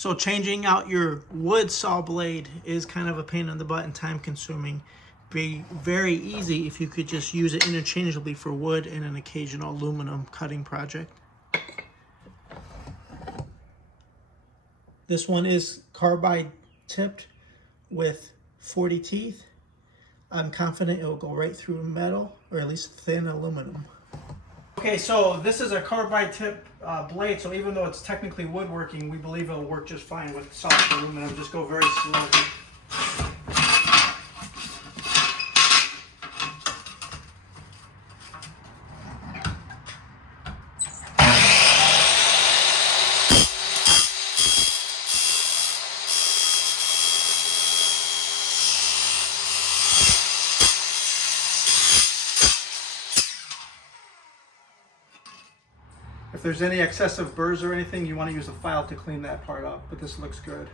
So changing out your wood saw blade is kind of a pain in the butt and time consuming. Be very easy if you could just use it interchangeably for wood and an occasional aluminum cutting project. This one is carbide tipped with 40 teeth. I'm confident it will go right through metal, or at least thin aluminum. Okay, so this is a carbide tip blade, so even though it's technically woodworking, we believe it'll work just fine with soft aluminum. Just go very slowly. If there's any excessive burrs or anything, you want to use a file to clean that part up, but this looks good.